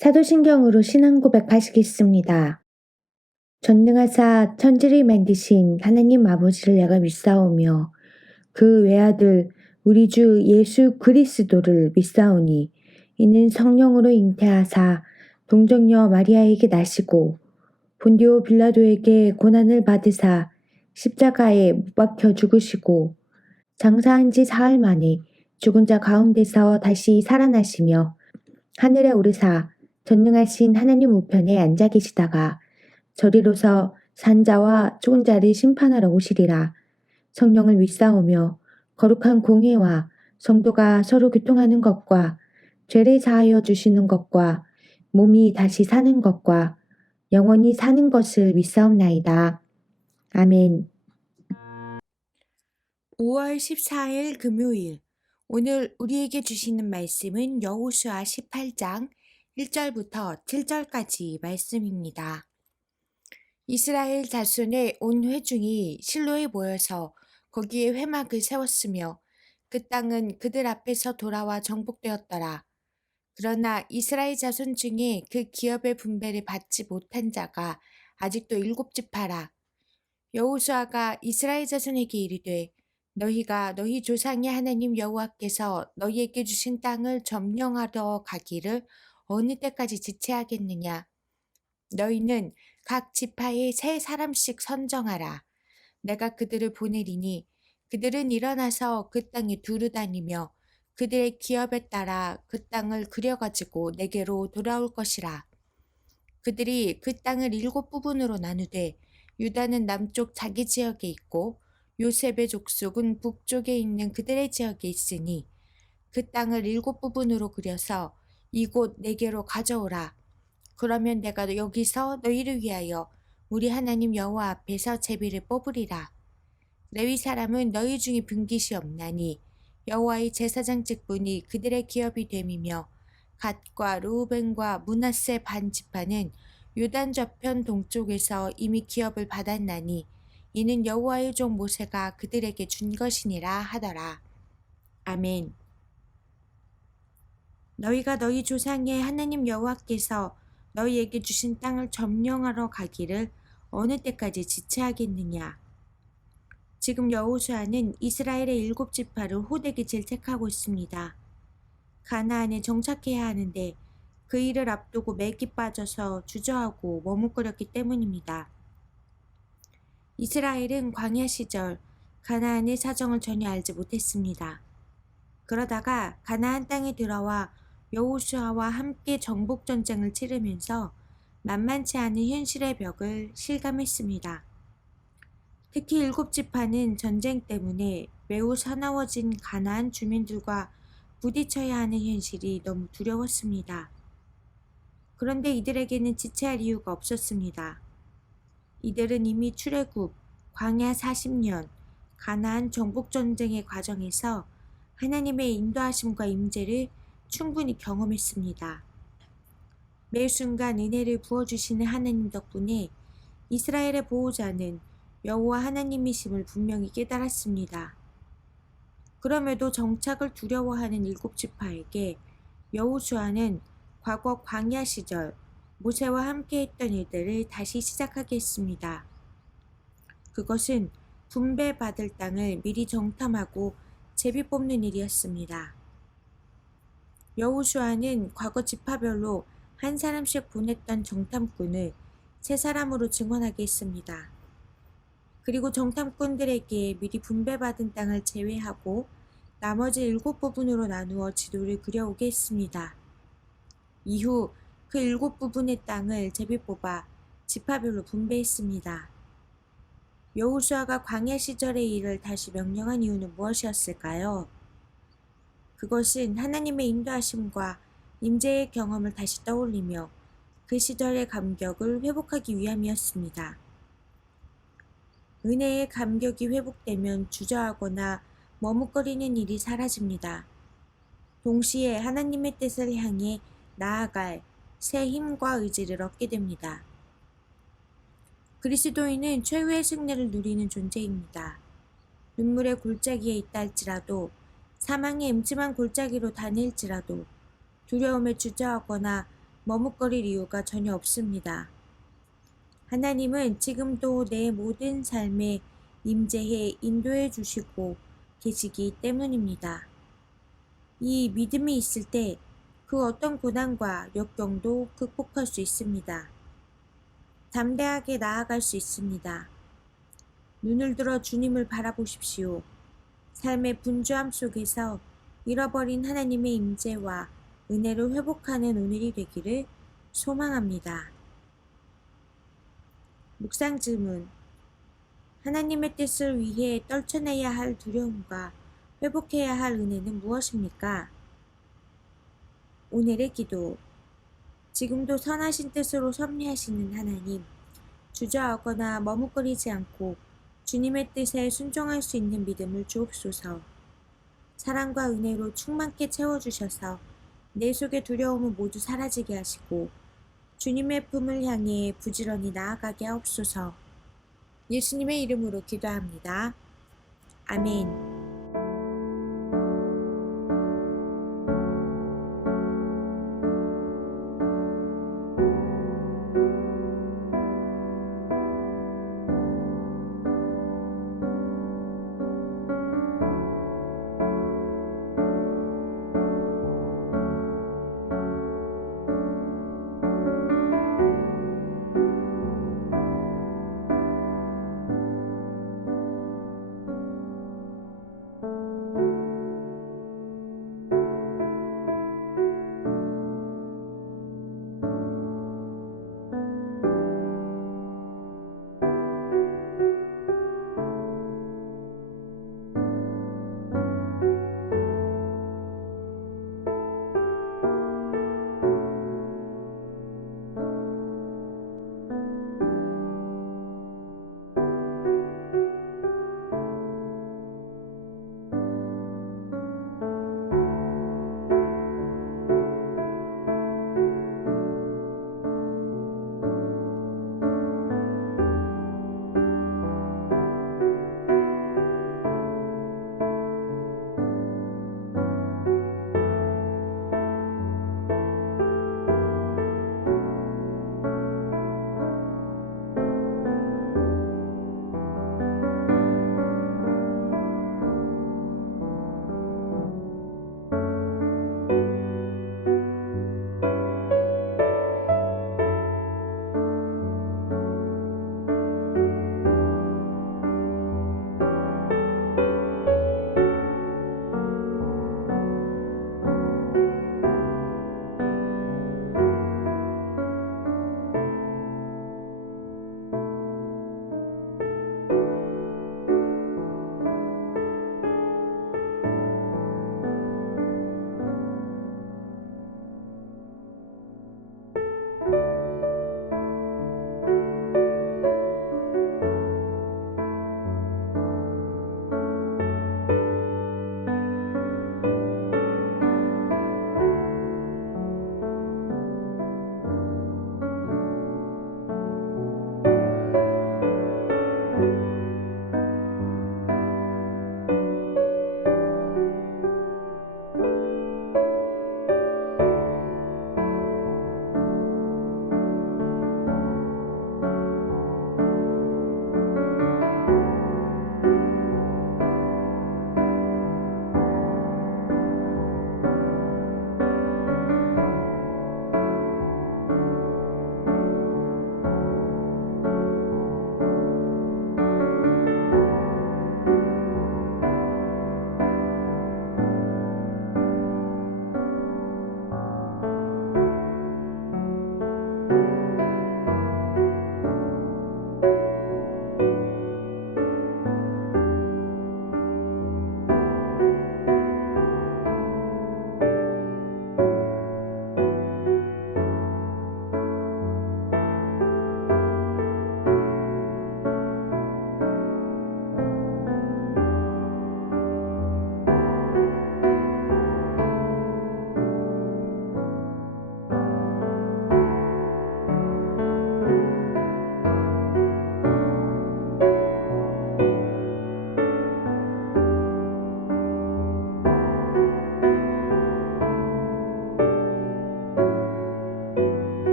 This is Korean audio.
사도신경으로 신앙 고백하시겠습니다. 전능하사 천지를 만드신 하나님 아버지를 내가 믿사오며 그 외아들 우리 주 예수 그리스도를 믿사오니 이는 성령으로 잉태하사 동정녀 마리아에게 나시고 본디오 빌라도에게 고난을 받으사 십자가에 못 박혀 죽으시고 장사한 지 사흘 만에 죽은 자 가운데서 다시 살아나시며 하늘에 오르사 전능하신 하나님 우편에 앉아 계시다가 저리로서 산자와 죽은 자를 심판하러 오시리라. 성령을 믿사오며 거룩한 공회와 성도가 서로 교통하는 것과 죄를 사하여 주시는 것과 몸이 다시 사는 것과 영원히 사는 것을 믿사옵나이다. 아멘. 5월 14일 금요일. 오늘 우리에게 주시는 말씀은 여호수아 18장 1절부터 7절까지 말씀입니다. 이스라엘 자손의 온 회중이 실로에 모여서 거기에 회막을 세웠으며 그 땅은 그들 앞에서 돌아와 정복되었더라. 그러나 이스라엘 자손 중에 그 기업의 분배를 받지 못한 자가 아직도 7지파라. 여호수아가 이스라엘 자손에게 이르되 너희가 너희 조상의 하나님 여호와께서 너희에게 주신 땅을 점령하러 가기를 어느 때까지 지체하겠느냐. 너희는 각 지파에 3사람씩 선정하라. 내가 그들을 보내리니 그들은 일어나서 그 땅에 두루 다니며 그들의 기업에 따라 그 땅을 그려가지고 내게로 돌아올 것이라. 그들이 그 땅을 7부분으로 나누되 유다는 남쪽 자기 지역에 있고 요셉의 족속은 북쪽에 있는 그들의 지역에 있으니 그 땅을 7부분으로 그려서 이곳 내게로 가져오라. 그러면 내가 여기서 너희를 위하여 우리 하나님 여호와 앞에서 제비를 뽑으리라. 레위 사람은 너희 중에 분깃이 없나니 여호와의 제사장 직분이 그들의 기업이 됨이며 갓과 르우벤과 므낫세 반 지파는 요단 저편 동쪽에서 이미 기업을 받았나니 이는 여호와의 종 모세가 그들에게 준 것이니라 하더라. 아멘. 너희가 너희 조상의 하나님 여호와께서 너희에게 주신 땅을 점령하러 가기를 어느 때까지 지체하겠느냐. 지금 여호수아는 이스라엘의 7지파를 호되게 질책하고 있습니다. 가나안에 정착해야 하는데 그 일을 앞두고 맥이 빠져서 주저하고 머뭇거렸기 때문입니다. 이스라엘은 광야 시절 가나안의 사정을 전혀 알지 못했습니다. 그러다가 가나안 땅에 들어와 여호수아와 함께 정복 전쟁을 치르면서 만만치 않은 현실의 벽을 실감했습니다. 특히 7지파는 전쟁 때문에 매우 사나워진 가나안 주민들과 부딪혀야 하는 현실이 너무 두려웠습니다. 그런데 이들에게는 지체할 이유가 없었습니다. 이들은 이미 출애굽, 광야 40년, 가나안 정복 전쟁의 과정에서 하나님의 인도하심과 임재를 충분히 경험했습니다. 매 순간 은혜를 부어주시는 하나님 덕분에 이스라엘의 보호자는 여호와 하나님이심을 분명히 깨달았습니다. 그럼에도 정착을 두려워하는 7지파에게 여호수아는 과거 광야 시절 모세와 함께 했던 일들을 다시 시작하게 했습니다. 그것은 분배받을 땅을 미리 정탐하고 제비 뽑는 일이었습니다. 여호수아는 과거 지파별로 한 사람씩 보냈던 정탐꾼을 3사람으로 증언하게 했습니다. 그리고 정탐꾼들에게 미리 분배받은 땅을 제외하고 나머지 7부분으로 나누어 지도를 그려오게 했습니다. 이후 그 7부분의 땅을 제비 뽑아 지파별로 분배했습니다. 여호수아가 광야 시절의 일을 다시 명령한 이유는 무엇이었을까요? 그것은 하나님의 인도하심과 임재의 경험을 다시 떠올리며 그 시절의 감격을 회복하기 위함이었습니다. 은혜의 감격이 회복되면 주저하거나 머뭇거리는 일이 사라집니다. 동시에 하나님의 뜻을 향해 나아갈 새 힘과 의지를 얻게 됩니다. 그리스도인은 최후의 승리를 누리는 존재입니다. 눈물의 골짜기에 있다 할지라도 사망의 음침한 골짜기로 다닐지라도 두려움에 주저하거나 머뭇거릴 이유가 전혀 없습니다. 하나님은 지금도 내 모든 삶에 임재해 인도해 주시고 계시기 때문입니다. 이 믿음이 있을 때 그 어떤 고난과 역경도 극복할 수 있습니다. 담대하게 나아갈 수 있습니다. 눈을 들어 주님을 바라보십시오. 삶의 분주함 속에서 잃어버린 하나님의 임재와 은혜를 회복하는 오늘이 되기를 소망합니다. 묵상 질문. 하나님의 뜻을 위해 떨쳐내야 할 두려움과 회복해야 할 은혜는 무엇입니까? 오늘의 기도. 지금도 선하신 뜻으로 섭리하시는 하나님, 주저하거나 머뭇거리지 않고 주님의 뜻에 순종할 수 있는 믿음을 주옵소서. 사랑과 은혜로 충만케 채워주셔서 내 속의 두려움은 모두 사라지게 하시고 주님의 품을 향해 부지런히 나아가게 하옵소서. 예수님의 이름으로 기도합니다. 아멘.